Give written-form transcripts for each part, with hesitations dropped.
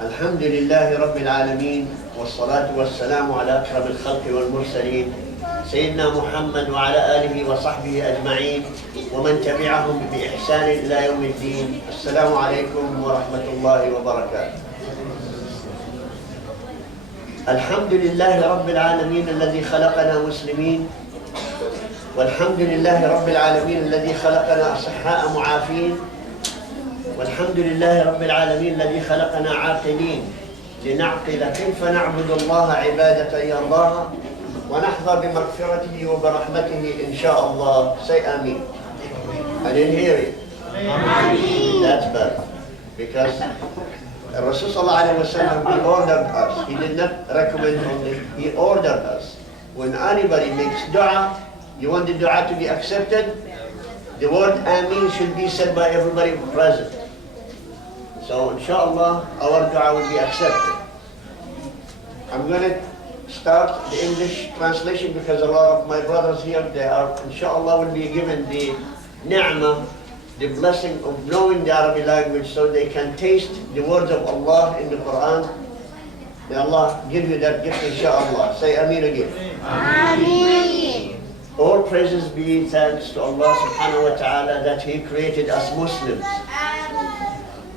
الحمد لله رب العالمين والصلاة والسلام على أكرم الخلق والمرسلين سيدنا محمد وعلى آله وصحبه أجمعين ومن تبعهم بإحسان إلى يوم الدين. السلام عليكم ورحمة الله وبركاته. الحمد لله رب العالمين الذي خلقنا مسلمين، والحمد لله رب العالمين الذي خلقنا أصحاء معافين، والحمد لله رب العالمين الذي خلقنا عاقلين لنعقل كيف نعبد الله عبادة يرضاها ونحظى بمغفرته وبرحمته إن شاء الله. Say Ameen. I didn't hear it. Ameen. That's better. Because Rasul sallallahu alayhi wa sallam, he ordered us. He did not recommend only. He ordered us. When anybody makes dua, you want the dua to be accepted, the word Ameen should be said by everybody present. So inshallah, our dua will be accepted. I'm going to start the English translation because a lot of my brothers here, they are, inshallah, will be given the ni'mah, the blessing of knowing the Arabic language so they can taste the words of Allah in the Quran. May Allah give you that gift, inshallah. Say Ameen again. Ameen. All praises be thanks to Allah subhanahu wa ta'ala that He created us Muslims.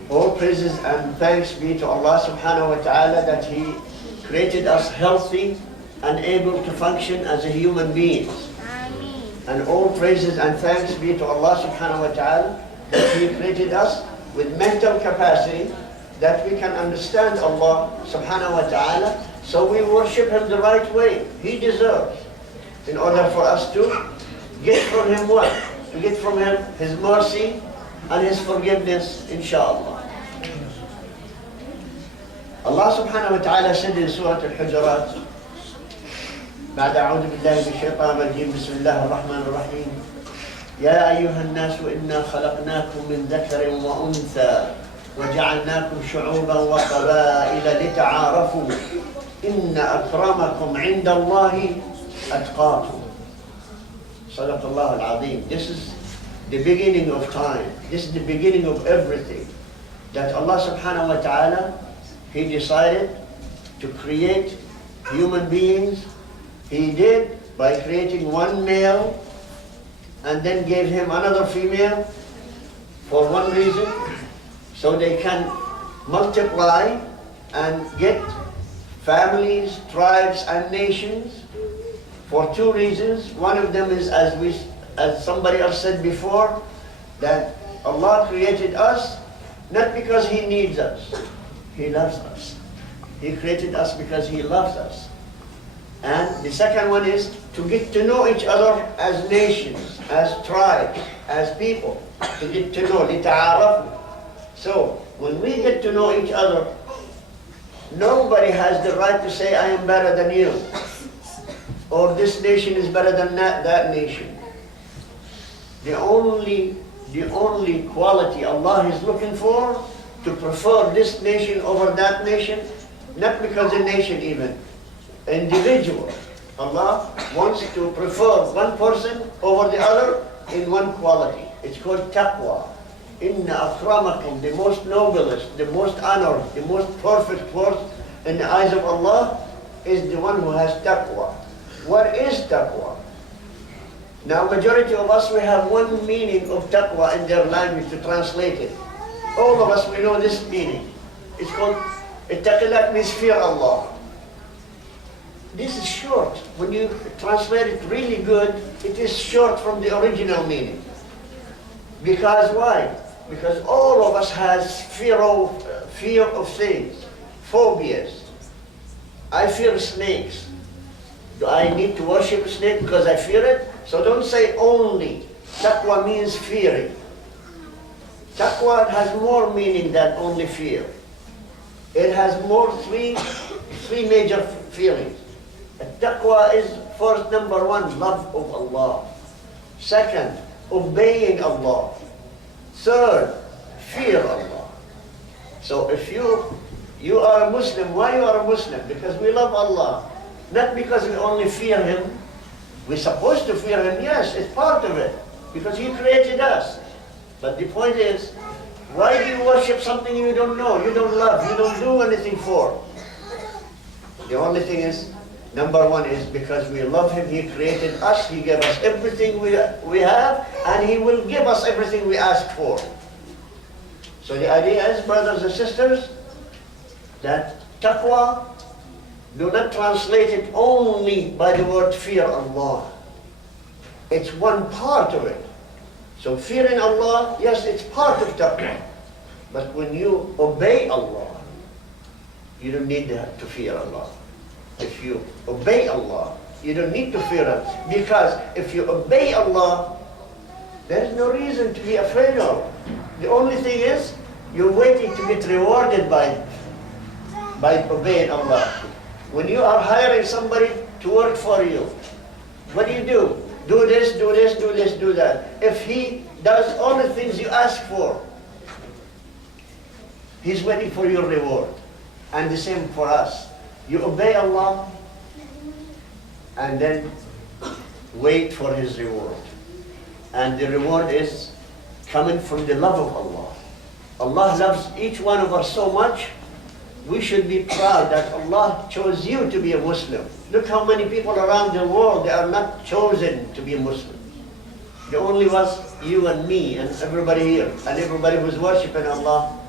All praises and thanks be to Allah subhanahu wa ta'ala that He created us healthy and able to function as a human beings. And all praises and thanks be to Allah subhanahu wa ta'ala that He created us with mental capacity that we can understand Allah subhanahu wa ta'ala so we worship Him the right way. He deserves. In order for us to get from Him what? To get from Him His mercy and His forgiveness, inshallah. Allah subhanahu wa ta'ala said in Surah Al-Hujurat, بعد أعوذ بالله من الشيطان الرجيم بسم الله الرحمن الرحيم يا أيها الناس إنا خلقناكم من ذكر وأنثى وجعلناكم شعوبا وقبائل لتعارفوا إن أكرمكم عند الله أتقاكم. صدق الله العظيم. This is the beginning of time. This is the beginning of everything. That Allah subhanahu wa ta'ala, He decided to create human beings. He did by creating one male and then gave him another female for one reason, so they can multiply and get families, tribes and nations for two reasons. One of them is as somebody else said before, that Allah created us not because He needs us. He loves us. He created us because He loves us. And the second one is to get to know each other as nations, as tribes, as people. To get to know, لِتَعَارَفُوا. So, when we get to know each other, nobody has the right to say, I am better than you. Or this nation is better than that nation. The only quality Allah is looking for, to prefer this nation over that nation, not because a nation even, individual. Allah wants to prefer one person over the other in one quality. It's called taqwa. Inna akramakum, the most noblest, the most honored, the most perfect person in the eyes of Allah is the one who has taqwa. What is taqwa? Now majority of us, we have one meaning of taqwa in their language to translate it. All of us, we know this meaning. It's called, ittaqillah means fear Allah. This is short. When you translate it really good, it is short from the original meaning. Because why? Because all of us has fear of things, phobias. I fear snakes. Do I need to worship a snake because I fear it? So don't say only. Taqwa means fearing. Taqwa has more meaning than only fear. It has three major feelings. Taqwa is first, number one, love of Allah. Second, obeying Allah. Third, fear Allah. So if you are a Muslim, why you are a Muslim? Because we love Allah. Not because we only fear Him. We're supposed to fear Him, yes, it's part of it. Because He created us. But the point is, Why do you worship something you don't know, you don't love, you don't do anything for? The only thing is, number one is because we love Him, He created us, He gave us everything we have, and He will give us everything we ask for. So the idea is, brothers and sisters, that taqwa, do not translate it only by the word fear Allah. It's one part of it. So fearing Allah, yes, it's part of taqwa. But when you obey Allah, you don't need to fear Allah. If you obey Allah, you don't need to fear Him. Because if you obey Allah, there's no reason to be afraid of. The only thing is, you're waiting to get rewarded by obeying Allah. When you are hiring somebody to work for you, what do? Do this, do this, do this, do that. If he does all the things you ask for, he's waiting for your reward. And the same for us. You obey Allah and then wait for His reward. And the reward is coming from the love of Allah. Allah loves each one of us so much, we should be proud that Allah chose you to be a Muslim. Look how many people around the world, they are not chosen to be Muslims. The only was you and me and everybody here and everybody who's worshiping Allah.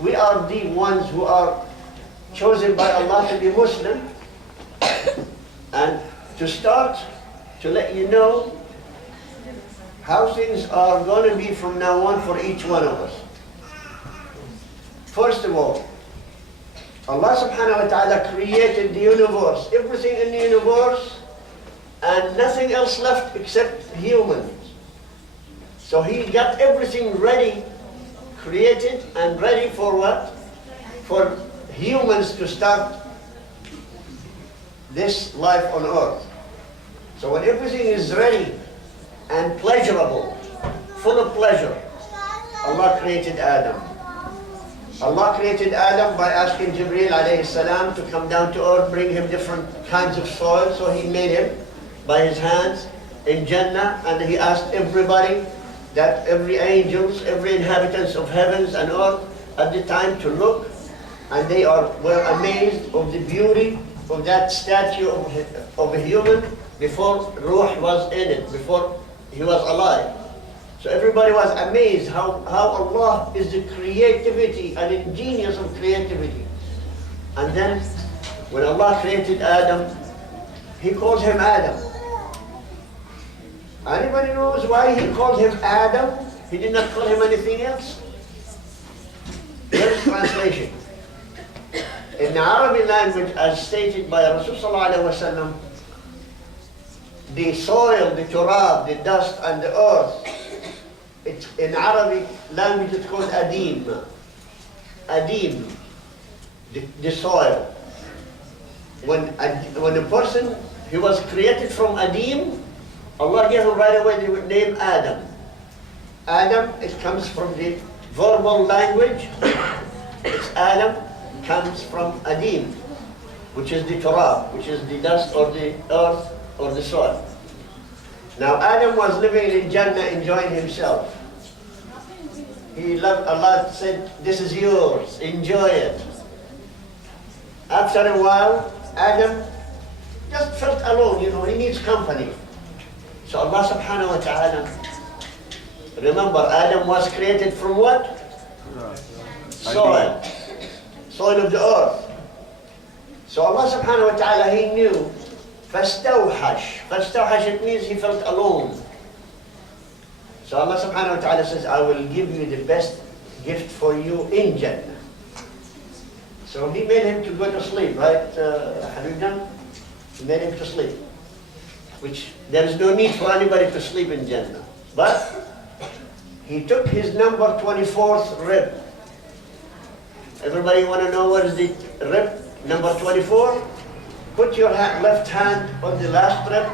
We are the ones who are chosen by Allah to be Muslim. And to start, to let you know how things are going to be from now on for each one of us. First of all, Allah subhanahu wa ta'ala created the universe, everything in the universe, and nothing else left except humans. So He got everything ready, created and ready for what? For humans to start this life on earth. So when everything is ready and pleasurable, full of pleasure, Allah created Adam. Allah created Adam by asking Jibreel alayhi salam to come down to earth, bring him different kinds of soil. So He made him by His hands in Jannah, and He asked everybody, that every angels, every inhabitants of heavens and earth at the time to look, and they were amazed of the beauty of that statue of a human before Ruh was in it, before he was alive. So everybody was amazed how Allah is the creativity and ingenious of creativity. And then when Allah created Adam, He called him Adam. Anybody knows why He called him Adam? He did not call him anything else. Here is translation. In the Arabic language, as stated by Rasulullah sallallahu alaihi wasallam, the soil, the turab, the dust and the earth, in Arabic language it's called adim. Adim, the soil. When a person, he was created from adim, Allah gave him right away the name Adam. Adam, it comes from the verbal language. It's Adam, comes from adim, which is the turab, which is the dust or the earth or the soil. Now Adam was living in Jannah enjoying himself. He loved, Allah said, this is yours, enjoy it. After a while, Adam just felt alone, he needs company. So Allah subhanahu wa ta'ala, remember Adam was created from what? Soil. Soil of the earth. So Allah subhanahu wa ta'ala, He knew, فَاسْتَوْحَشْ. فَاسْتَوْحَشْ, it means he felt alone. So Allah subhanahu wa ta'ala says, I will give you the best gift for you in Jannah. So He made him to go to sleep, right, Habibna? He made him to sleep. Which, there is no need for anybody to sleep in Jannah. But He took his number 24th rib. Everybody want to know what is the rib? Number 24? Put your left hand on the last rib.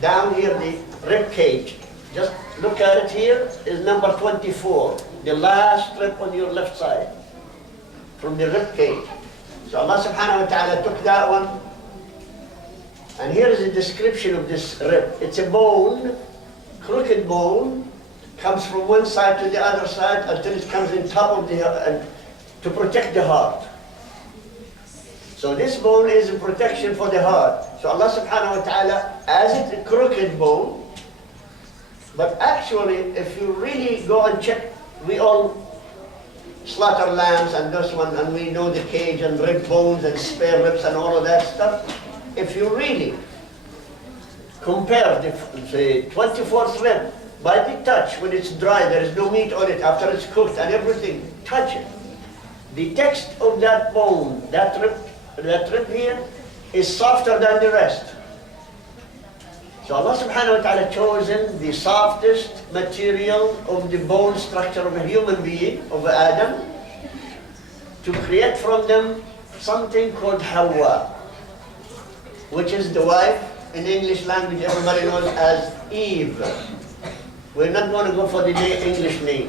Down here, the rib cage. Just look at it here, is number 24. The last rib on your left side. From the rib cage. So Allah subhanahu wa ta'ala took that one. And here is a description of this rib. It's a bone, crooked bone, comes from one side to the other side until it comes in top of the and to protect the heart. So this bone is a protection for the heart. So Allah subhanahu wa ta'ala, as it's a crooked bone, but actually if you really go and check, we all slaughter lambs and this one, and we know the cage and rib bones and spare ribs and all of that stuff. If you really compare the 24th rib by the touch, when it's dry, there is no meat on it, after it's cooked and everything, touch it. The text of that bone, that rib here, is softer than the rest. So Allah subhanahu wa ta'ala chosen the softest material of the bone structure of a human being, of Adam, to create from them something called Hawa, which is the wife, in English language everybody knows as Eve. We're not going to go for the English name.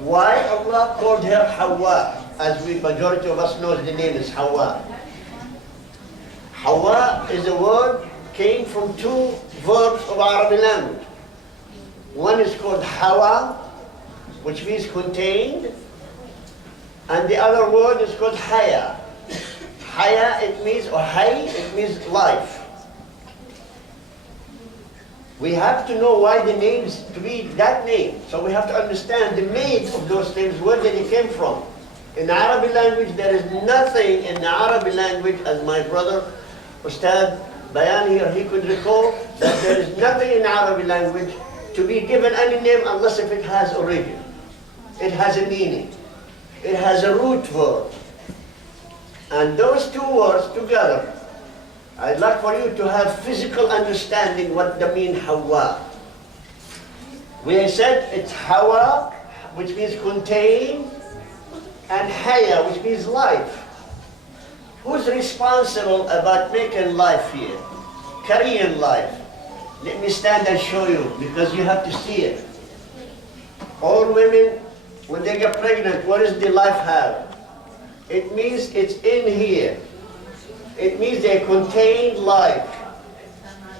Why Allah called her Hawa, as we majority of us knows the name is Hawa. Hawa is a word came from two verbs of Arabic language. One is called Hawa, which means contained, and the other word is called Haya. Haya, it means, or Hay, it means life. We have to know why the names to be that name. So we have to understand the mate of those names, where did it came from. In the Arabic language, there is nothing in the Arabic language, as my brother Ustad Bayan here, he could recall, that there is nothing in Arabic language to be given any name unless if it has origin. It has a meaning. It has a root word. And those two words together, I'd like for you to have physical understanding what they mean Hawa. We said it's Hawa, which means contain, and Haya, which means life. Who's responsible about making life here? Korean life. Let me stand and show you, because you have to see it. All women, when they get pregnant, what does the life have? It means it's in here. It means they contain life.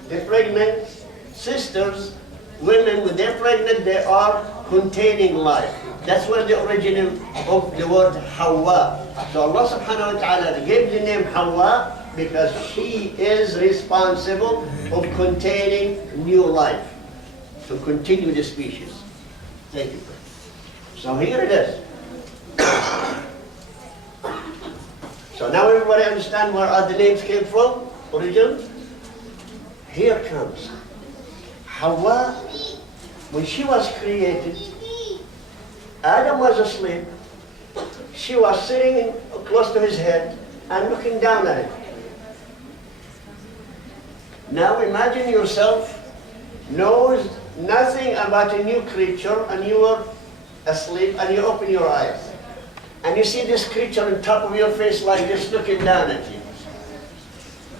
The pregnant sisters, women, when they're pregnant, they are containing life. That's where the origin of the word Hawa. So Allah subhanahu wa ta'ala gave the name Hawa because she is responsible of containing new life to continue the species. Thank you. So here it is. So now everybody understand where other names came from, origin? Here comes. Hawa, when she was created, Adam was asleep. She was sitting close to his head and looking down at him. Now imagine yourself knows nothing about a new creature and you are asleep and you open your eyes. And you see this creature on top of your face like this looking down at you.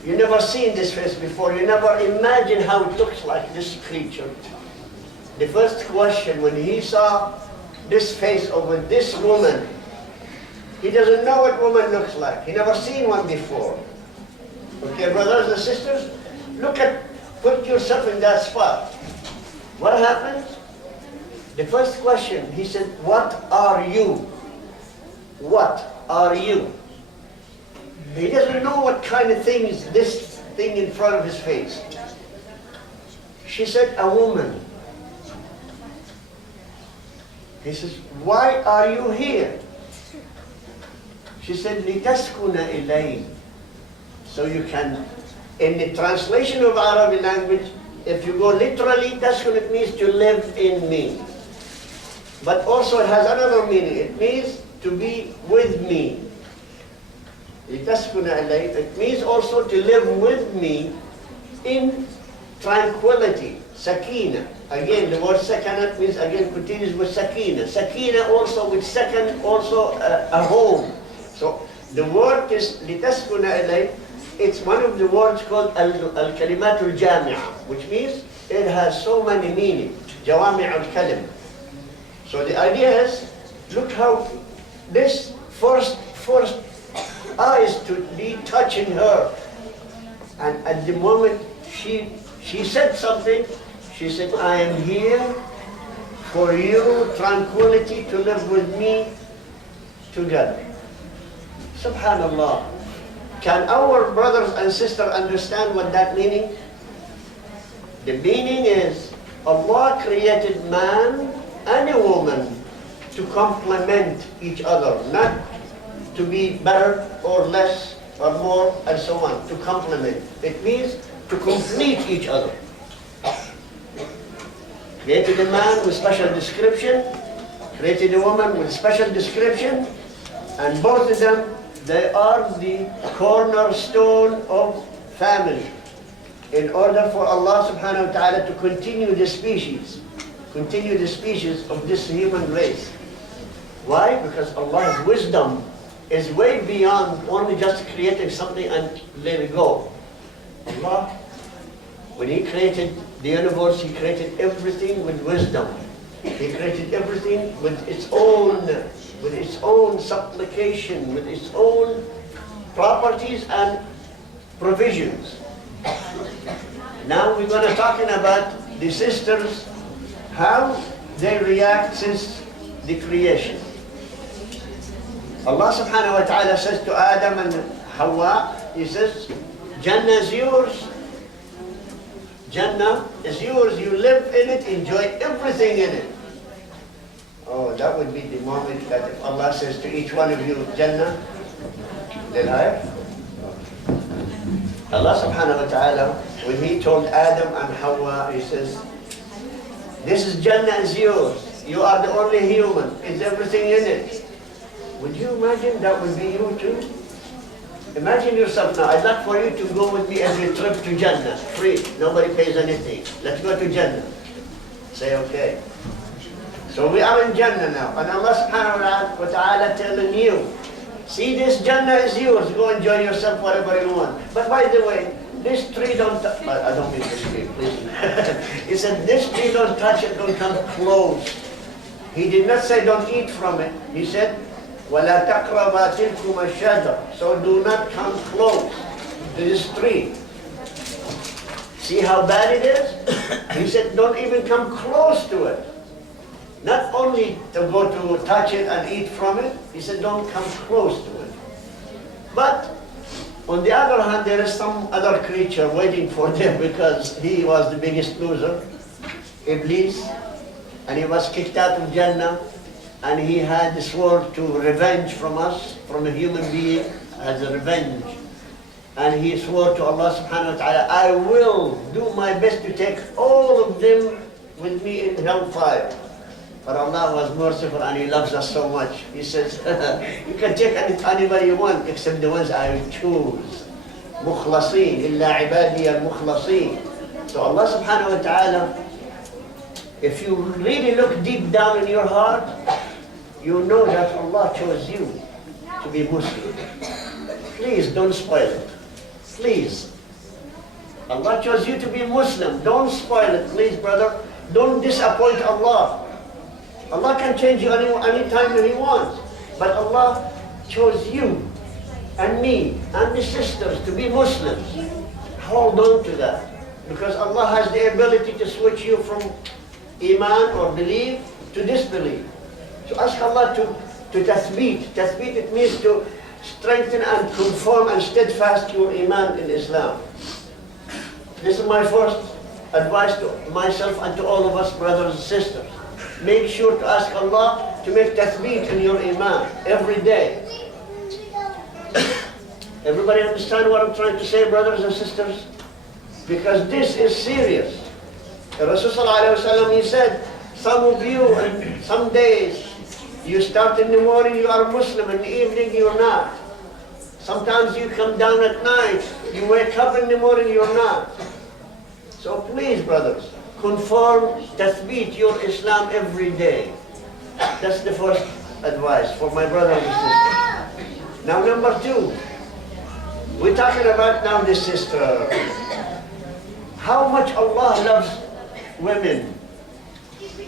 You never seen this face before. You never imagine how it looks like, this creature. The first question when he saw this face over this woman, he doesn't know what woman looks like. He never seen one before. Okay, brothers and sisters, put yourself in that spot. What happens? The first question, he said, what are you? What are you? He doesn't know what kind of thing is this thing in front of his face. She said, a woman. He says, why are you here? She said, لِتَسْكُنَ إِلَيْهِ. So you can, in the translation of Arabic language, if you go literally, taskun, it means to live in me. But also it has another meaning. It means to be with me. لِتَسْكُنَ إِلَيْهِ. It means also to live with me in tranquility, sakina. Again, the word sakanat means, again, continues with sakina. Sakina also with sakan, also a home. So the word is لِتَسْكُنَ إِلَيْهِ. It's one of the words called al-kalimat al-jami'a, which means it has so many meanings. Jawami' al-kalim. So the idea is, look how this first eyes to be touching her. And at the moment she said something, she said, I am here for you tranquility to live with me together. Subhanallah. Can our brothers and sisters understand what that meaning? The meaning is Allah created man and a woman to complement each other, not to be better or less or more and so on, to complement. It means to complete each other. Created a man with special description, created a woman with special description, and both of them, they are the cornerstone of family. In order for Allah subhanahu wa ta'ala to continue the species of this human race. Why? Because Allah's wisdom is way beyond only just creating something and let it go. Allah, when He created the universe, He created everything with wisdom. He created everything with its own supplication, with its own properties and provisions. Now we're going to talking about the sisters, how they react since the creation. Allah subhanahu wa ta'ala says to Adam and Hawa, He says, Jannah is yours. Jannah is yours. You live in it, enjoy everything in it. Oh, that would be the moment that if Allah says to each one of you, Jannah, then Allah subhanahu wa ta'ala, when He told Adam and Hawa, He says, this is Jannah is yours. You are the only human. Is everything in it. Would you imagine that would be you too? Imagine yourself now. I'd like for you to go with me every trip to Jannah. Free. Nobody pays anything. Let's go to Jannah. Say, okay. So we are in Jannah now. And Allah subhanahu wa ta'ala telling you, see, this Jannah is yours. Go enjoy yourself whatever you want. But by the way, this tree don't touch. I don't mean this tree, please. He said, this tree don't touch it, don't come close. He did not say don't eat from it. He said, وَلَا تَقْرَبَا تِلْكُمَ الشَّجَرَ. So do not come close to this tree. See how bad it is? He said, don't even come close to it. Not only to go to touch it and eat from it, He said, don't come close to it. But on the other hand, there is some other creature waiting for them because he was the biggest loser, Iblis, and he was kicked out of Jannah. And he had swore to revenge from us, from a human being, as a revenge. And he swore to Allah subhanahu wa ta'ala, I will do my best to take all of them with me in hellfire. But Allah was merciful and He loves us so much. He says, you can take anybody you want except the ones I choose. مخلصين إلا عبادي المخلصين. So Allah subhanahu wa ta'ala, if you really look deep down in your heart, you know that Allah chose you to be Muslim. Please don't spoil it. Please. Allah chose you to be Muslim. Don't spoil it, please, brother. Don't disappoint Allah. Allah can change you any time He wants. But Allah chose you and me and the sisters to be Muslims. Hold on to that. Because Allah has the ability to switch you from Iman or belief to disbelief. So ask Allah to tathbeet. Tathbeet, it means to strengthen and conform and steadfast your Iman in Islam. This is my first advice to myself and to all of us brothers and sisters. Make sure to ask Allah to make tathbeet in your Iman every day. Everybody understand what I'm trying to say, brothers and sisters? Because this is serious. Rasulullah, he said, some of you, and some days, you start in the morning, you are Muslim, in the evening, you're not. Sometimes you come down at night, you wake up in the morning, you're not. So please, brothers, conform, tathbeet your Islam every day. That's the first advice for my brothers and sisters. Now, number two, we're talking about now the sister. How much Allah loves women.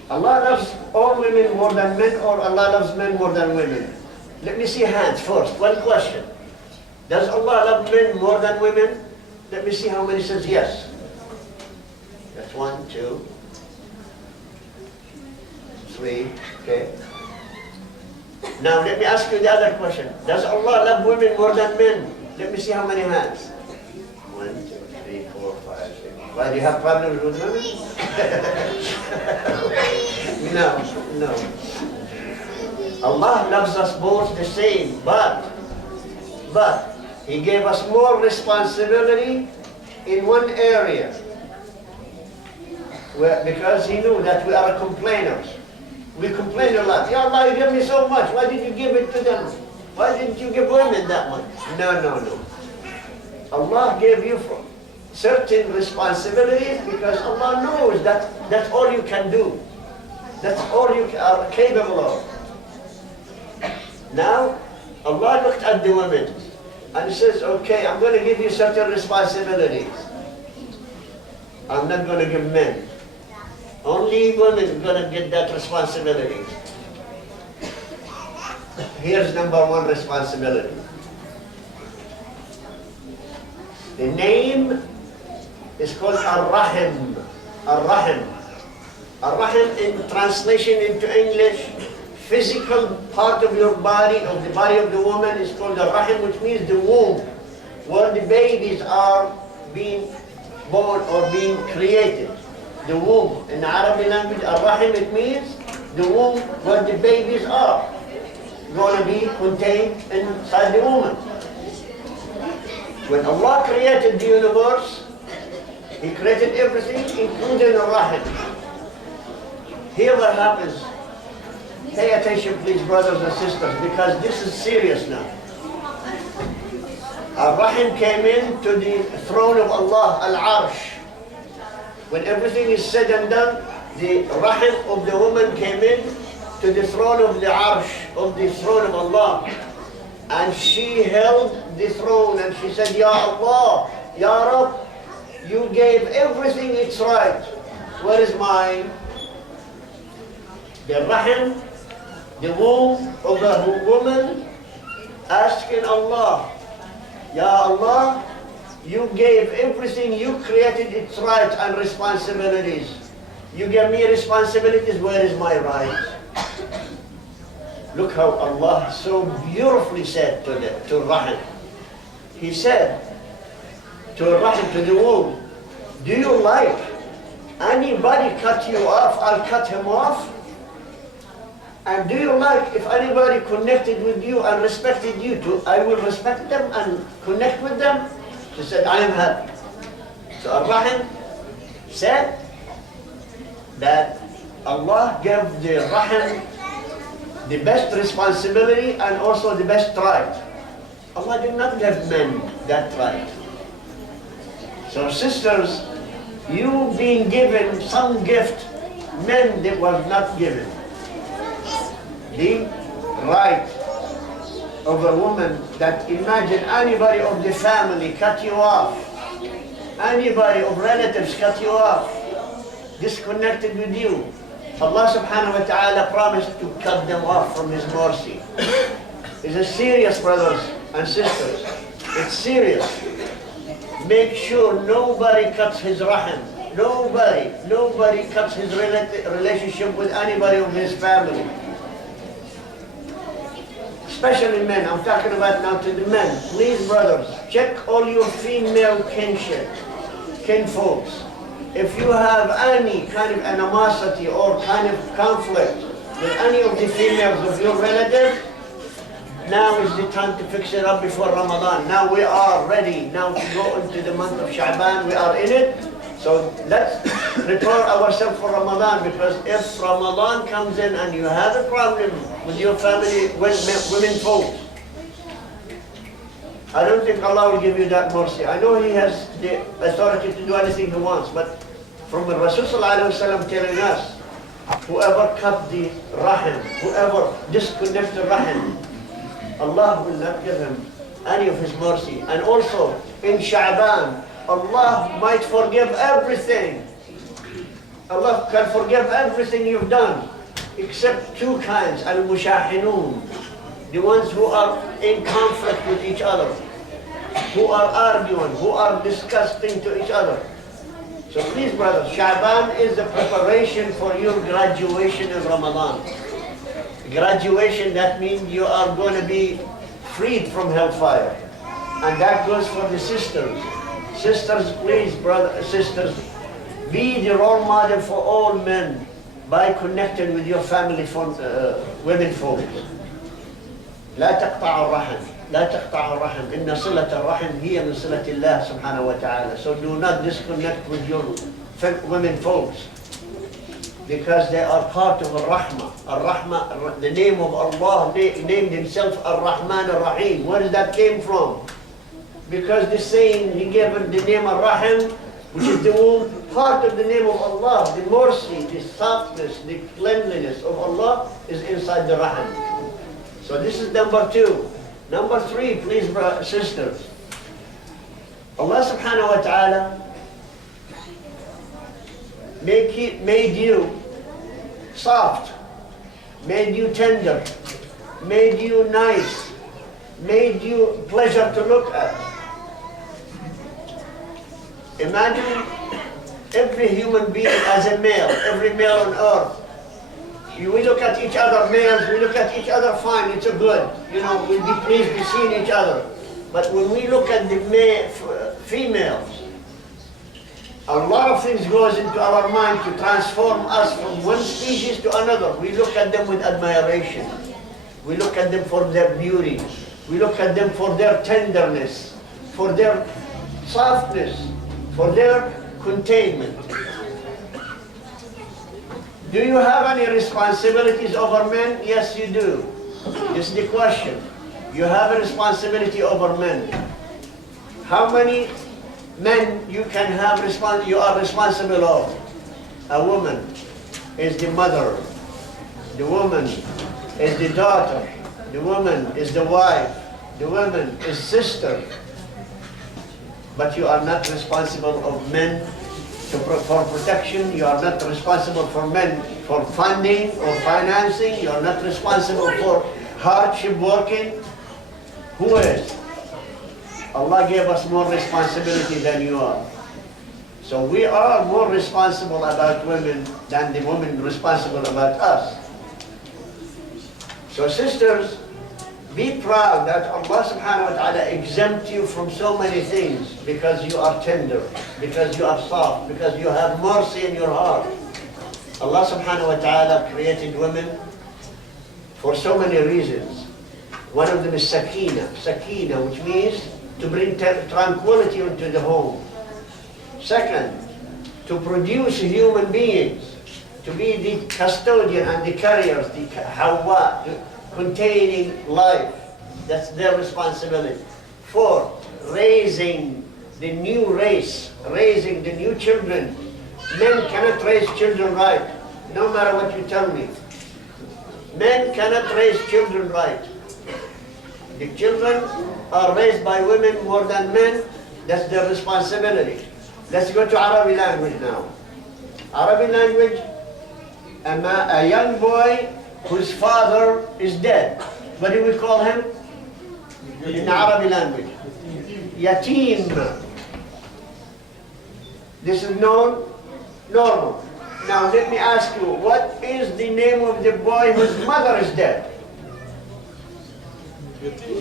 Allah loves all women more than men, or Allah loves men more than women? Let me see hands first. One question. Does Allah love men more than women? Let me see how many says yes. That's 1, 2, way. Okay. Now let me ask you the other question. Does Allah love women more than men? Let me see how many hands. 1, 2, 3, 4, 5, 6. Why, do you have problems with women? No. Allah loves us both the same, but He gave us more responsibility in one area. Because He knew that we are complainers. We complain a lot. Ya Allah, you give me so much. Why did you give it to them? Why didn't you give women that much? No. Allah gave you certain responsibilities because Allah knows that that's all you can do. That's all you are capable of. Now, Allah looked at the women and says, okay, I'm going to give you certain responsibilities. I'm not going to give men. Only women are going to get that responsibility. Here's number one responsibility. The name is called Ar-Rahim. Ar-Rahim. Ar-Rahim in translation into English, physical part of your body, of the body of the woman is called Ar-Rahim, which means the womb, where the babies are being born or being created. The womb. In the Arabic language, Ar-Rahim, it means the womb where the babies are going to be contained inside the woman. When Allah created the universe, He created everything, including Ar-Rahim. Here what happens. Pay attention, please, brothers and sisters, because this is serious now. Ar-Rahim came in to the throne of Allah, Al-Arsh. When everything is said and done, the Rahim of the woman came in to the throne of the Arsh, of the throne of Allah. And she held the throne and she said, Ya Allah, Ya Rab, you gave everything its right. Where is mine? The Rahim, the womb of the woman, asking Allah, Ya Allah, you gave everything, you created its rights and responsibilities. You gave me responsibilities, where is my right? Look how Allah so beautifully said to Rahim. He said to Rahim, to the womb, do you like anybody cut you off, I'll cut him off? And do you like if anybody connected with you and respected you too, I will respect them and connect with them? She said, I am happy. So Ar-Rahim said that Allah gave the Rahim the best responsibility and also the best right. Allah did not give men that right. So sisters, you being given some gift, men that was not given. The right of a woman that imagine anybody of the family cut you off, anybody of relatives cut you off, disconnected with you. Allah subhanahu wa ta'ala promised to cut them off from His mercy. It's serious, brothers and sisters. It's serious. Make sure nobody cuts his rahim. Nobody cuts his relationship with anybody of his family. Especially men. I'm talking about now to the men. Please, brothers, check all your female kinfolks. If you have any kind of animosity or kind of conflict with any of the females of your relatives, now is the time to fix it up before Ramadan. Now we are ready now to go into the month of Sha'ban. We are in it. So let's prepare ourselves for Ramadan, because if Ramadan comes in and you have a problem with your family, women folks, I don't think Allah will give you that mercy. I know He has the authority to do anything He wants, but from the Rasul sallallahu alaihi wasallam telling us, whoever cut the rahim, whoever disconnects the rahim, Allah will not give him any of His mercy. And also in Sha'ban, Allah might forgive everything. Allah can forgive everything you've done, except two kinds, al-mushahinun, the ones who are in conflict with each other, who are arguing, who are disgusting to each other. So please, brothers, Sha'ban is the preparation for your graduation in Ramadan. Graduation, that means you are going to be freed from hellfire. And that goes for the sisters. Sisters, please, brothers, sisters, be the role model for all men by connecting with your family, women folk. لا تقطع الرحم. لا تقطع الرحم. إن صلة الرحم هي من صلة الله سبحانه وتعالى. So do not disconnect with your women folks, because they are part of Ar-Rahma. Ar-Rahma, the name of Allah, named himself Ar-Rahman Ar-Rahim. Where did that came from? Because the saying, he gave the name Ar-Rahim, which is the womb, part of the name of Allah, the mercy, the softness, the cleanliness of Allah is inside the Rahim. So this is number 2. Number 3, please, sisters. Allah subhanahu wa ta'ala made you soft, made you tender, made you nice, made you pleasure to look at. Imagine every human being as a male, every male on earth. We look at each other, males, we look at each other fine, it's a good. You know, we'll be pleased to see each other. But when we look at the females, a lot of things goes into our mind to transform us from one species to another. We look at them with admiration. We look at them for their beauty. We look at them for their tenderness, for their softness, for their containment. Do you have any responsibilities over men? Yes, you do. This is the question. You have a responsibility over men. How many men you are responsible of? A woman is the mother. The woman is the daughter. The woman is the wife. The woman is sister. But you are not responsible of men for protection. You are not responsible for men for funding or financing. You are not responsible for hardship working. Who is? Allah gave us more responsibility than you are. So we are more responsible about women than the women responsible about us. So sisters, be proud that Allah subhanahu wa ta'ala exempt you from so many things because you are tender, because you are soft, because you have mercy in your heart. Allah subhanahu wa ta'ala created women for so many reasons. One of them is sakina, which means to bring tranquility into the home. Second, to produce human beings, to be the custodian and the carriers, the hawa, containing life. That's their responsibility. 4, raising the new race, raising the new children. Men cannot raise children right, no matter what you tell me. Men cannot raise children right. The children are raised by women more than men. That's their responsibility. Let's go to Arabic language now. Arabic language, a young boy whose father is dead. What do we call him? In Arabic language. Yatim. This is normal. Now let me ask you, what is the name of the boy whose mother is dead?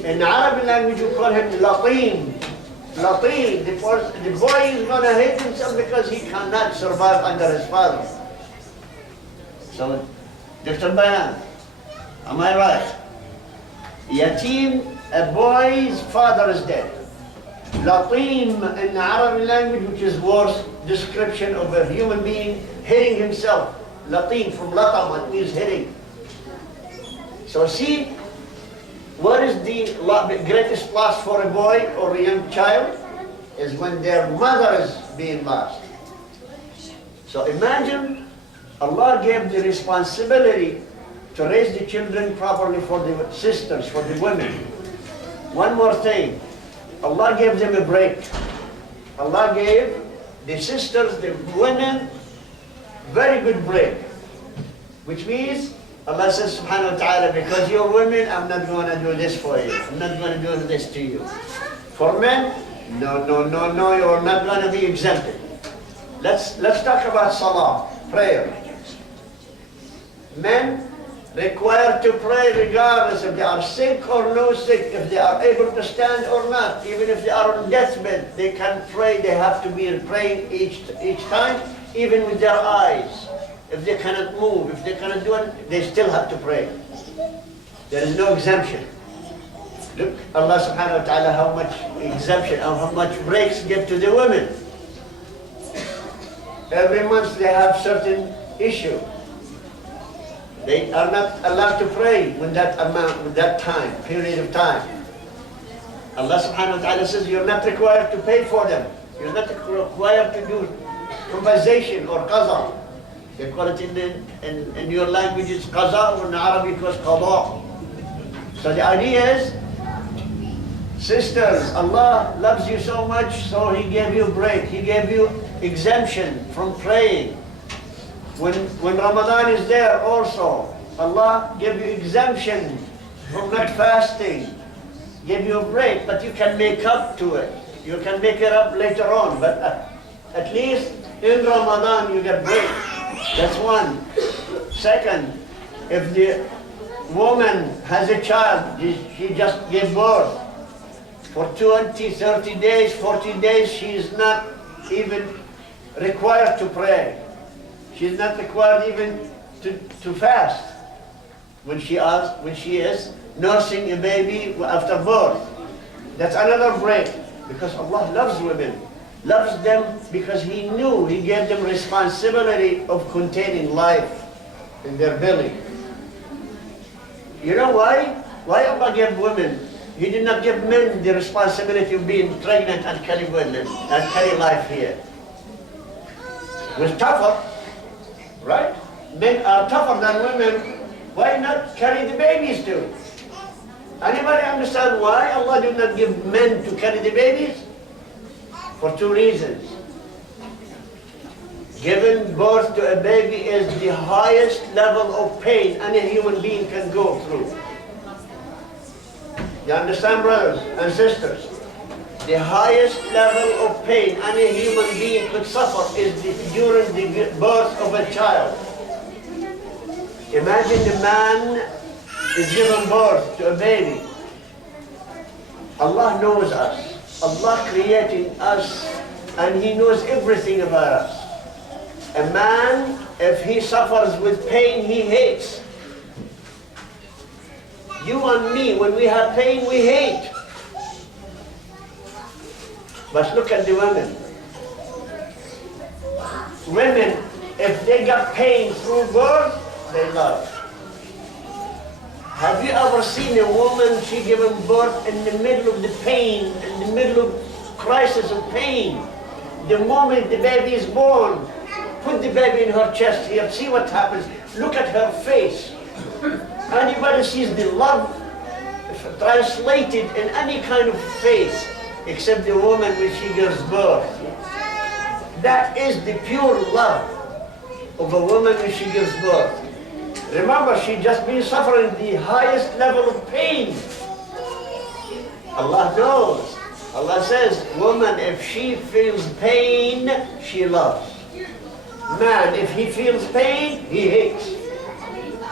In Arabic language you call him Latim. Latim. The boy is going to hate himself because he cannot survive under his father. So, Dr. Bayan, am I right? Yatim, a boy's father is dead. Latim in Arabic language, which is worse description of a human being hitting himself. Latim from latama, it means hitting. So see, what is the greatest loss for a boy or a young child? Is when their mother is being lost. So imagine Allah gave the responsibility to raise the children properly for the sisters, for the women. One more thing, Allah gave them a break. Allah gave the sisters, the women, very good break. Which means, Allah says subhanahu wa ta'ala, because you're women, I'm not going to do this for you. I'm not going to do this to you. For men, no, you're not going to be exempted. Let's talk about salah, prayer. Men required to pray regardless if they are sick or no sick, if they are able to stand or not, even if they are on deathbed, they can pray. They have to be praying each time, even with their eyes. If they cannot move, if they cannot do it, they still have to pray. There is no exemption. Look, Allah subhanahu wa ta'ala, how much exemption, or how much breaks give to the women. Every month they have certain issue. They are not allowed to pray with that amount, with that time, period of time. Allah subhanahu wa ta'ala says you're not required to pay for them. You're not required to do compensation or qaza. They call it in your language it's qaza, or in Arabic it was qada. So the idea is, sisters, Allah loves you so much, so He gave you a break. He gave you exemption from praying. When Ramadan is there also, Allah gave you exemption from not fasting. Give you a break, but you can make up to it. You can make it up later on, but at least in Ramadan you get break. That's one. Second, if the woman has a child, she just gave birth. For 20, 30 days, 40 days, she is not even required to pray. She's not required even to fast when she is nursing a baby after birth. That's another break, because Allah loves women, loves them because He knew He gave them responsibility of containing life in their belly. You know why? Why Allah gave women? He did not give men the responsibility of being pregnant and carry women and carry life here. It was tougher. Right? Men are tougher than women. Why not carry the babies too? Anybody understand why Allah did not give men to carry the babies? For two reasons. Giving birth to a baby is the highest level of pain any human being can go through. You understand, brothers and sisters? The highest level of pain any human being could suffer is during the birth of a child. Imagine the man is giving birth to a baby. Allah knows us. Allah created us, and He knows everything about us. A man, if he suffers with pain, he hates. You and me, when we have pain, we hate. But look at the women. Women, if they got pain through birth, they love. Have you ever seen a woman, she giving birth in the middle of the pain, in the middle of crisis of pain? The moment the baby is born, put the baby in her chest here, see what happens. Look at her face. Anybody sees the love translated in any kind of face, except the woman when she gives birth. That is the pure love of a woman when she gives birth. Remember, she just been suffering the highest level of pain. Allah knows. Allah says, woman, if she feels pain, she loves. Man, if he feels pain, he hates.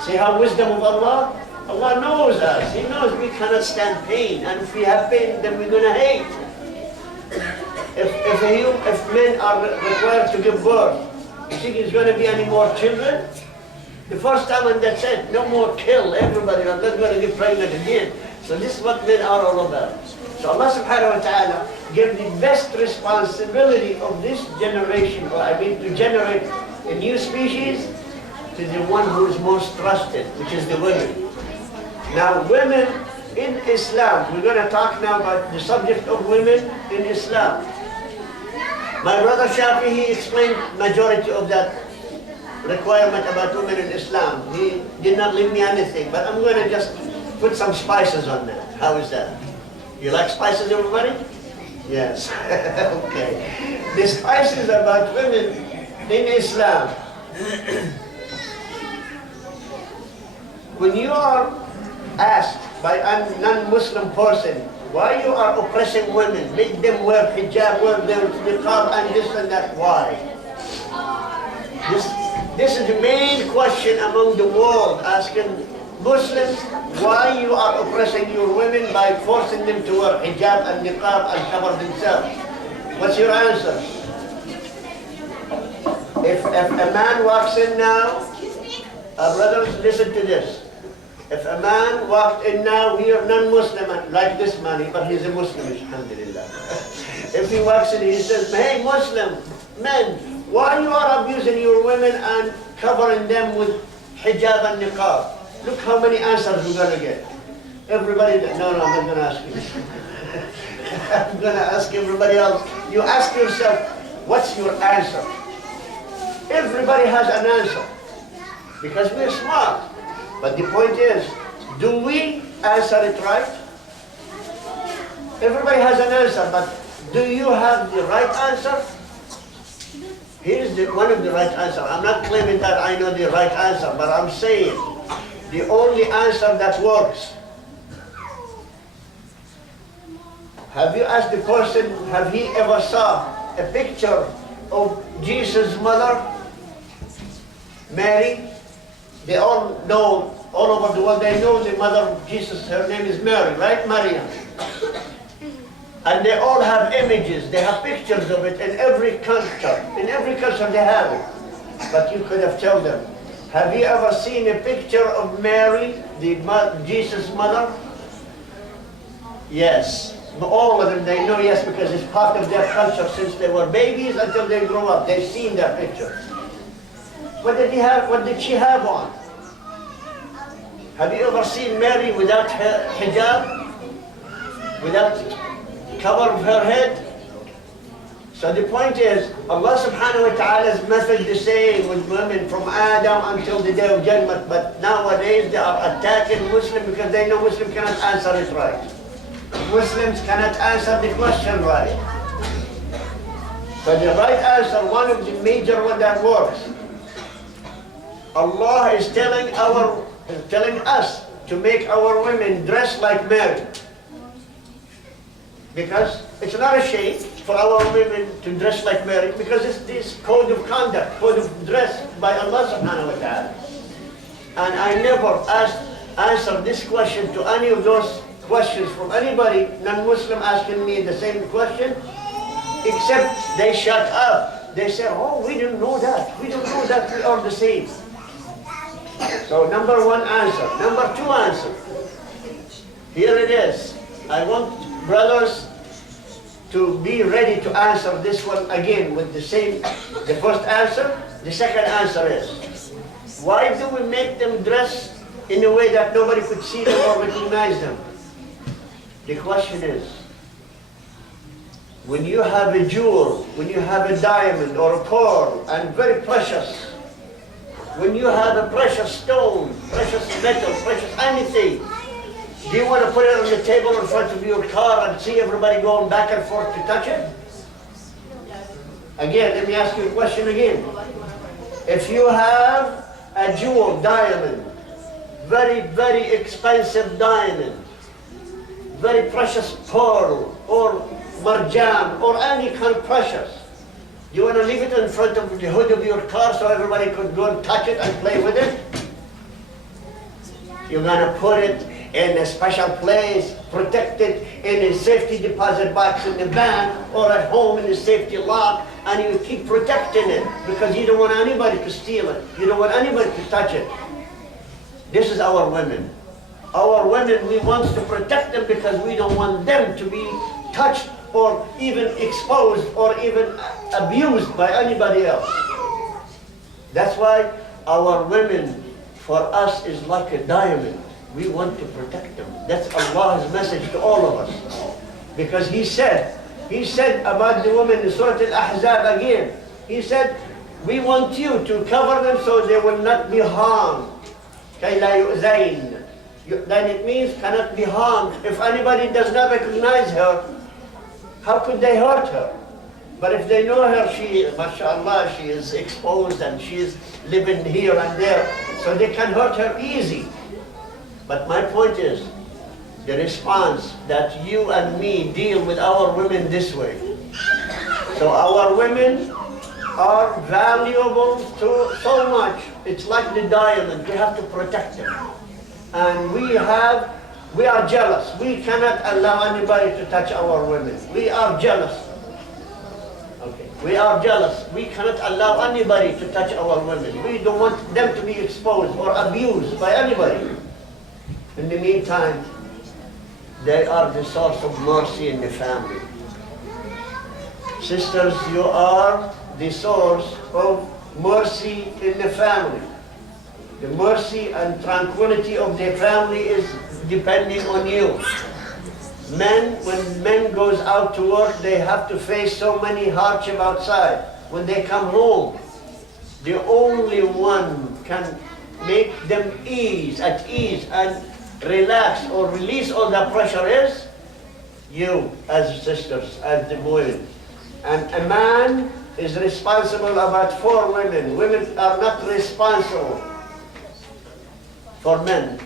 See how wisdom of Allah? Allah knows us. He knows we cannot stand pain, and if we have pain, then we're going to hate. If men are required to give birth, you think there's going to be any more children? The first time when they said, no more kill everybody, I'm not going to get pregnant again. So this is what men are all about. So Allah subhanahu wa ta'ala gave the best responsibility of this generation, or I mean to generate a new species, to the one who is most trusted, which is the women. Now women in Islam, we're going to talk now about the subject of women in Islam. My brother Shafi, he explained majority of that requirement about women in Islam. He did not leave me anything, but I'm going to just put some spices on that. How is that? You like spices, everybody? Yes. Okay. The spices about women in Islam. When you are asked by a non-Muslim person why you are oppressing women, make them wear hijab, wear their niqab and this and that, why? This is the main question among the world, asking Muslims why you are oppressing your women by forcing them to wear hijab and niqab and cover themselves. What's your answer? If a man walks in now, brothers, listen to this. If a man walked in now, we are non-Muslim, like this man, but he's a Muslim, alhamdulillah. If he walks in, he says, hey Muslim, men, why you are abusing your women and covering them with hijab and niqab? Look how many answers we're going to get. Everybody, no, I'm not going to ask you. I'm going to ask everybody else. You ask yourself, what's your answer? Everybody has an answer, because we're smart. But the point is, do we answer it right? Everybody has an answer, but do you have the right answer? Here's one of the right answers. I'm not claiming that I know the right answer, but I'm saying the only answer that works. Have you asked the person, have he ever saw a picture of Jesus' mother, Mary? They all know, all over the world, they know the mother of Jesus, her name is Mary, right? Maryam. And they all have images, they have pictures of it in every culture. In every culture they have it. But you could have told them, have you ever seen a picture of Mary, Jesus' mother? Yes. All of them, they know yes, because it's part of their culture since they were babies until they grow up. They've seen their pictures. What did he have? What did she have on? Have you ever seen Mary without her hijab? Without cover of her head? So the point is, Allah subhanahu wa ta'ala's method the same with women from Adam until the day of Judgment, but nowadays they are attacking Muslims because they know Muslims cannot answer it right. Muslims cannot answer the question right. So the right answer, one of the major one that works, Allah is telling us to make our women dress like Mary. Because it's not a shame for our women to dress like Mary, because it's this code of conduct, code of dress by Allah subhanahu wa ta'ala. And I never answered this question to any of those questions from anybody, non-Muslim, asking me the same question, except they shut up. They say, oh, we didn't know that. We don't know that we are the same. So number one answer. Number two answer. Here it is. I want brothers to be ready to answer this one again with the first answer. The second answer is, why do we make them dress in a way that nobody could see them or recognize them? The question is, when you have a jewel, when you have a diamond or a pearl, and very precious, when you have a precious stone, precious metal, precious anything, do you want to put it on the table in front of your car and see everybody going back and forth to touch it? Again, let me ask you a question again. If you have a jewel, diamond, very, very expensive diamond, very precious pearl, or marjan, or any kind of precious, you want to leave it in front of the hood of your car so everybody could go and touch it and play with it? You're going to put it in a special place, protected in a safety deposit box in the van or at home in a safety lock, and you keep protecting it because you don't want anybody to steal it. You don't want anybody to touch it. This is our women. Our women, we want to protect them because we don't want them to be touched or even exposed or even abused by anybody else. That's why our women, for us, is like a diamond. We want to protect them. That's Allah's message to all of us. Because He said about the women in Surah Al-Ahzab again, He said, we want you to cover them so they will not be harmed. كَيْ لَا يُؤْذَيْنَ. Then it means cannot be harmed. If anybody does not recognize her, how could they hurt her? But if they know her, mashallah, she is exposed and she is living here and there, so they can hurt her easy. But my point is, the response that you and me deal with our women this way. So our women, are valuable to so much. It's like the diamond, we have to protect them. And we are jealous. We cannot allow anybody to touch our women. We are jealous. Okay. We are jealous. We cannot allow anybody to touch our women. We don't want them to be exposed or abused by anybody. In the meantime, they are the source of mercy in the family. Sisters, you are the source of mercy in the family. The mercy and tranquility of the family is depending on you. Men, when men goes out to work, they have to face so many hardship outside. When they come home, the only one can make them at ease and relax or release all the pressure is you as sisters, as the women. And a man is responsible about 4 women. Women are not responsible for men.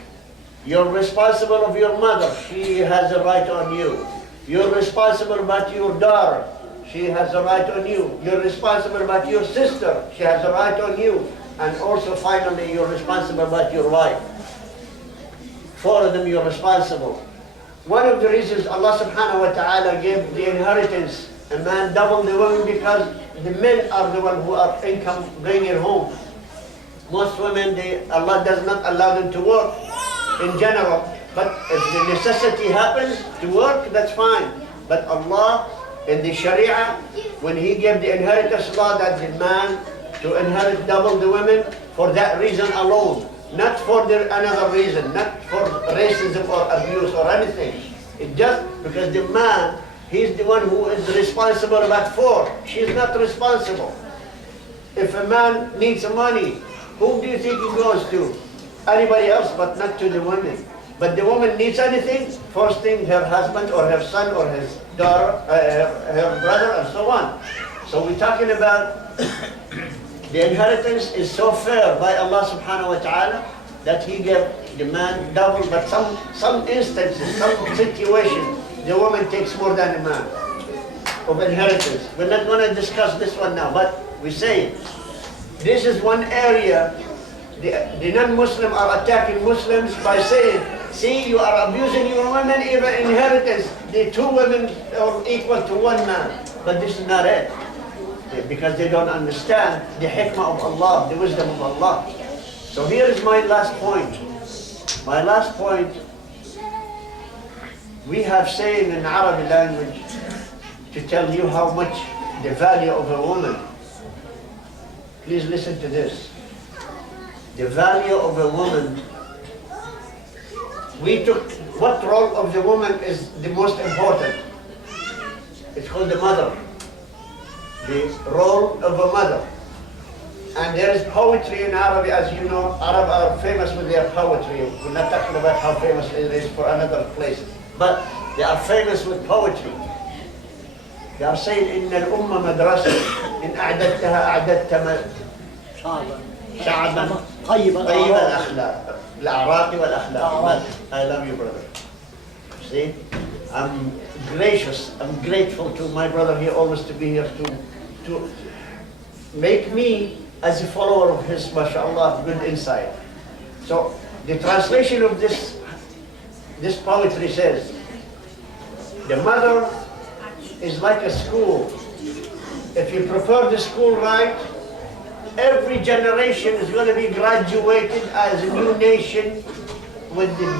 You're responsible of your mother. She has a right on you. You're responsible about your daughter. She has a right on you. You're responsible about your sister. She has a right on you. And also finally, you're responsible about your wife. 4 of them you're responsible. One of the reasons Allah subhanahu wa ta'ala gave the inheritance, a man double the women, because the men are the ones who are income bringing home. Most women, Allah does not allow them to work in general, but if the necessity happens to work, that's fine. But Allah, in the Sharia, when He gave the inheritance law that the man to inherit double the women, for that reason alone, not for another reason, not for racism or abuse or anything. It's just because the man, he's the one who is responsible about 4. She's not responsible. If a man needs money, who do you think he goes to? Anybody else, but not to the women. But the woman needs anything, first thing her husband or her son or his daughter, her brother, and so on. So we're talking about the inheritance is so fair by Allah subhanahu wa ta'ala that He gave the man double, but some instances, some situations, the woman takes more than the man of inheritance. We're not going to discuss this one now, but we say this is one area the non-Muslim are attacking Muslims by saying, see, you are abusing your women, even inheritance. The 2 women are equal to 1 man. But this is not it. Because they don't understand the hikmah of Allah, the wisdom of Allah. So here is my last point. My last point, we have saying in Arabic language to tell you how much the value of a woman. Please listen to this. The value of a woman, we took, what role of the woman is the most important? It's called the mother. The role of a mother. And there is poetry in Arabic, as you know. Arab are famous with their poetry. We're not talking about how famous it is for another place. But they are famous with poetry. They are saying, إن الأمة مدرسة إن أعددتها أعددت شعبا طيب الأخلاق الأعراق والأخلاق. I love you, brother. See, I'm gracious. I'm grateful to my brother here always to be here to make me as a follower of his, mashallah, good insight. So the translation of this poetry says, the mother is like a school. If you prepare the school right, every generation is going to be graduated as a new nation with the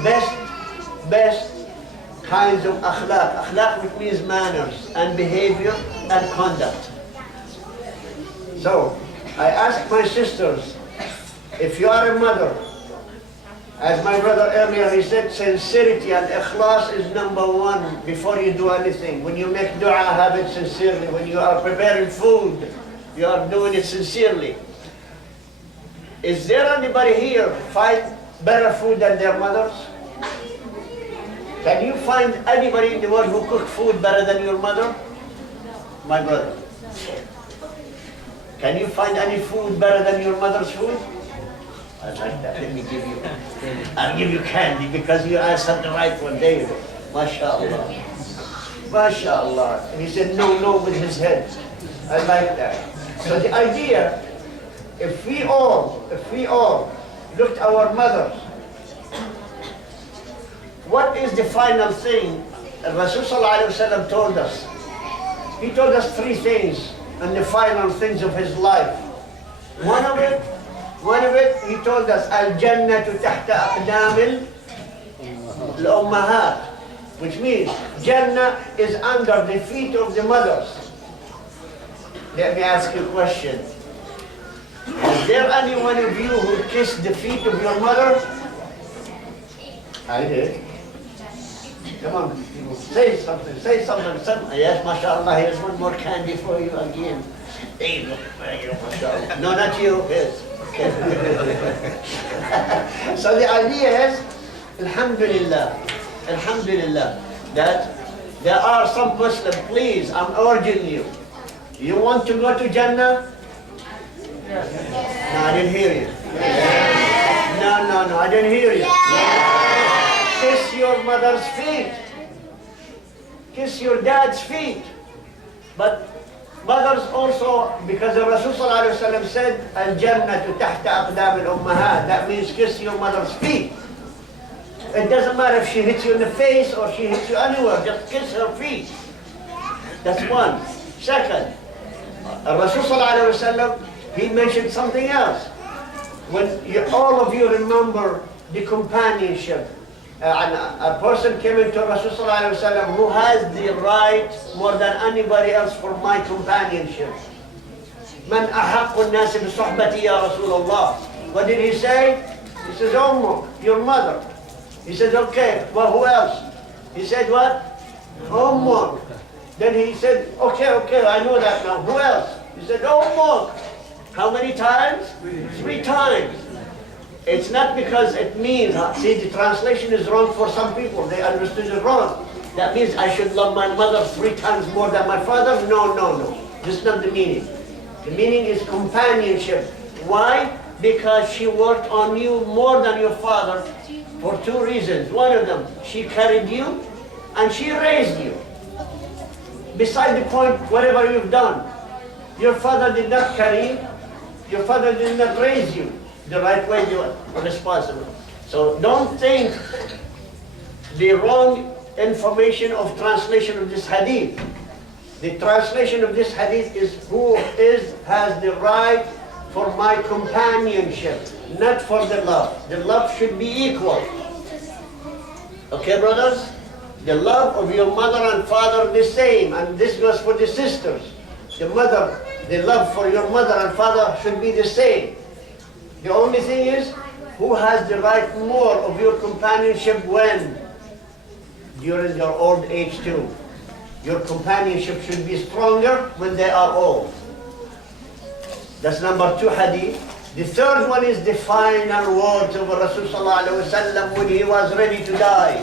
best kinds of akhlaq. Akhlaq, which means manners and behavior and conduct. So I ask my sisters, if you are a mother, as my brother earlier, he said sincerity and ikhlas is number 1 before you do anything. When you make dua, have it sincerely. When you are preparing food, you are doing it sincerely. Is there anybody here find better food than their mothers? Can you find anybody in the world who cook food better than your mother? My brother. Can you find any food better than your mother's food? I like that. Let me give you. I'll give you candy because you answered the right one. There you go. MashaAllah. MashaAllah. And he said no with his head. I like that. So the idea, if we all looked at our mothers, what is the final thing Rasul Sallallahu Alaihi Wasallam told us? He told us three things, and the final things of his life. One of it, he told us, Al-Jannatu tahta aqdam al-ummahat, which means Jannah is under the feet of the mothers. Let me ask you a question. Is there any one of you who kissed the feet of your mother? I did. Come on, people, say something. Yes, mashallah, here's one more candy for you again. Hey, look, mashallah. No, not you, yes. Okay. So the idea is, alhamdulillah, that there are some Muslims, please, I'm urging you. You want to go to Jannah? Yes. No, I didn't hear you. Yes. No, I didn't hear you. Yes. Kiss your mother's feet. Kiss your dad's feet. But mothers also, because the Rasul Sallallahu Alaihi Wasallam said, Al-Jannatu tahta aqdam al-ummahat. That means kiss your mother's feet. It doesn't matter if she hits you in the face or she hits you anywhere, just kiss her feet. That's one. Second, Rasul Sallallahu Alaihi Wasallam, he mentioned something else. When all of you remember the companionship, and a person came into Rasul Sallallahu Alaihi Wasallam who has the right more than anybody else for my companionship. Man ahaqqu an-nasi bi suhbati ya Rasulullah. What did he say? He says, Ummuk, your mother. He said, okay, well, who else? He said, what? Ummuk. Then he said, okay, I know that now. Who else? He said, Ummuk. How many times? 3 times. It's not because it means, see, the translation is wrong for some people. They understood it wrong. That means I should love my mother 3 times more than my father? No. This is not the meaning. The meaning is companionship. Why? Because she worked on you more than your father for 2 reasons. One of them, she carried you and she raised you. Beside the point, whatever you've done, your father did not carry you, your father did not raise you the right way. You are responsible. So don't think the wrong information of translation of this hadith. The translation of this hadith is has the right for my companionship, not for the love. The love should be equal. Okay, brothers? The love of your mother and father the same, and this goes for the sisters. The love for your mother and father should be the same. The only thing is, who has the right more of your companionship when? During your old age too. Your companionship should be stronger when they are old. That's number 2 hadith. The third one is the final words of Rasul Sallallahu Alaihi Wasallam when he was ready to die.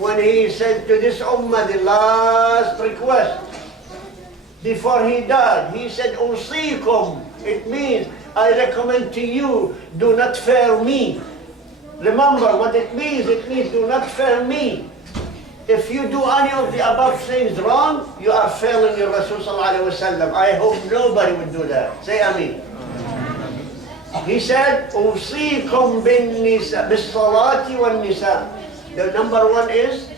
When he said to this ummah the last request before he died, he said, Usikum. It means, I recommend to you, do not fail me. Remember what it means. It means do not fail me. If you do any of the above things wrong, you are failing your Rasul Sallallahu Alaihi Wasallam. I hope nobody would do that. Say Ameen. He said, Usikum bis-salati wal-nisa. The number 1 is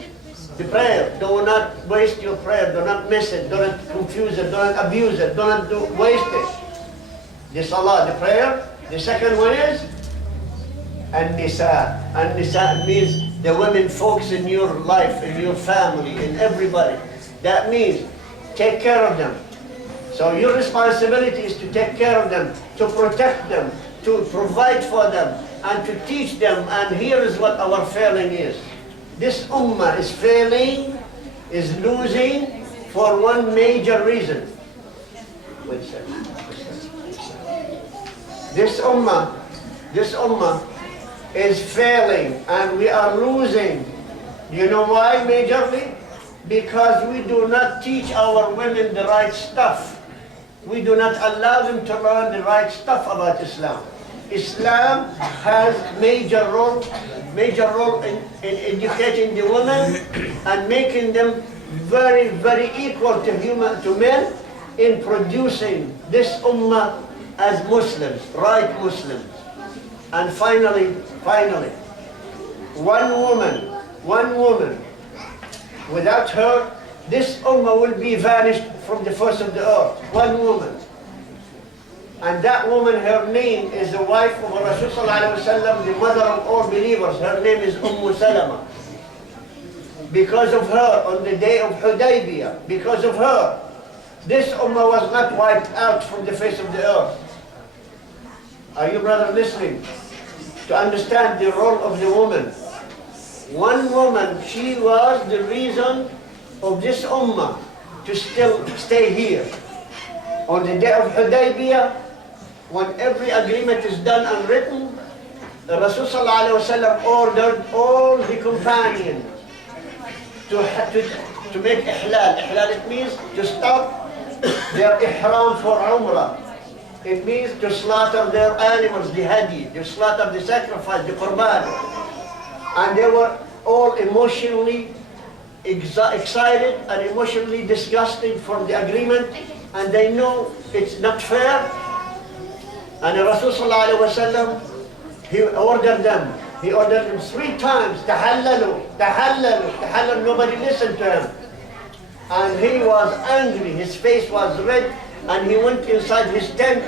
the prayer. Do not waste your prayer. Do not miss it. Do not confuse it. Do not abuse it. Do not waste it. The salah, the prayer. The second one is an-nisa. An-nisa means the women folks in your life, in your family, in everybody. That means take care of them. So your responsibility is to take care of them, to protect them, to provide for them, and to teach them. And here is what our failing is. This ummah is failing, is losing for one major reason. Wait a second. This ummah is failing and we are losing. You know why majorly? Because we do not teach our women the right stuff. We do not allow them to learn the right stuff about Islam. Islam has major role in educating the women and making them very, very equal to men in producing this ummah as Muslims, right Muslims. And finally, one woman, without her, this ummah will be vanished from the face of the earth. One woman. And that woman, her name is the wife of Rasulullah ﷺ, the mother of all believers. Her name is Salama. Because of her, on the day of Hudaybiyah, because of her, this ummah was not wiped out from the face of the earth. Are you, brother, listening? To understand the role of the woman. One woman, she was the reason of this ummah to still stay here. On the day of Hudaybiyah, when every agreement is done and written, the Rasul ﷺ ordered all the companions to make ihlal. Ihlal, it means to stop their ihram for Umrah. It means to slaughter their animals, the hadi, to slaughter the sacrifice, the qurban. And they were all emotionally excited and emotionally disgusted from the agreement, and they know it's not fair. And the Rasul ﷺ, he ordered them 3 times, tahallalu, tahallalu, tahallalu. Nobody listened to him. And he was angry, his face was red, and he went inside his tent,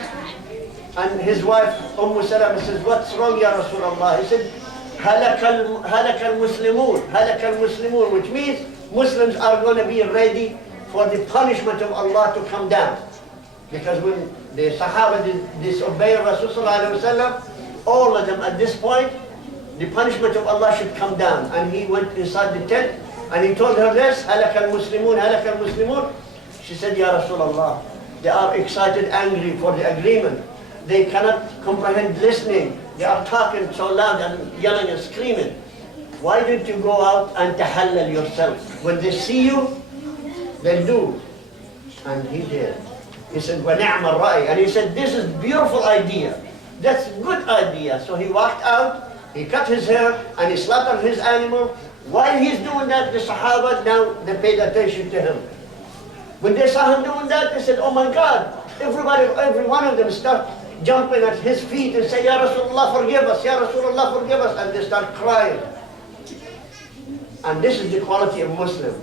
and his wife, Salama, says, "What's wrong, Ya Rasulullah?" He said, halaka al-Muslimun, which means Muslims are going to be ready for the punishment of Allah to come down. Because when the Sahaba disobey Rasulullah, all of them at this point, the punishment of Allah should come down. And he went inside the tent and he told her this, halaka al-Muslimun, halaka al-Muslimun. She said, "Ya Rasulullah, they are excited, angry for the agreement. They cannot comprehend listening. They are talking so loud and yelling and screaming. Why don't you go out and tahallal yourself? When they see you, they'll do." And he did. He said, وَنِعْمَ الرَّأْيِ. And he said, "This is a beautiful idea. That's a good idea." So he walked out, he cut his hair, and he slaughtered his animal. While he's doing that, the Sahaba, now they paid attention to him. When they saw him doing that, they said, "Oh my God." Every one of them start jumping at his feet and say, "Ya Rasulullah, forgive us, Ya Rasulullah, forgive us." And they start crying. And this is the quality of Muslim,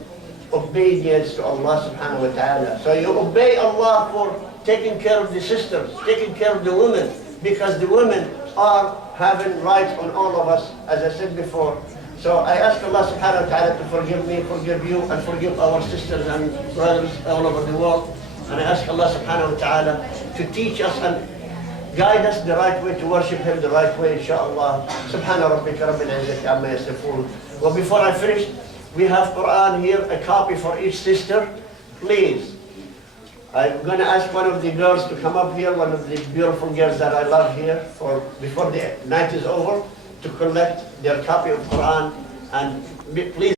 obedience to Allah subhanahu wa ta'ala. So you obey Allah for taking care of the sisters, taking care of the women, because the women are having rights on all of us, as I said before. So I ask Allah subhanahu wa ta'ala to forgive me, forgive you, and forgive our sisters and brothers all over the world. And I ask Allah subhanahu wa ta'ala to teach us and guide us the right way, to worship Him the right way, inshaAllah. Subhana rabbika rabbil izzati amma yasifun. Well, before I finish, we have Quran here, a copy for each sister. Please, I'm going to ask one of the girls to come up here, one of the beautiful girls that I love here, before the night is over, to collect their copy of Quran. And please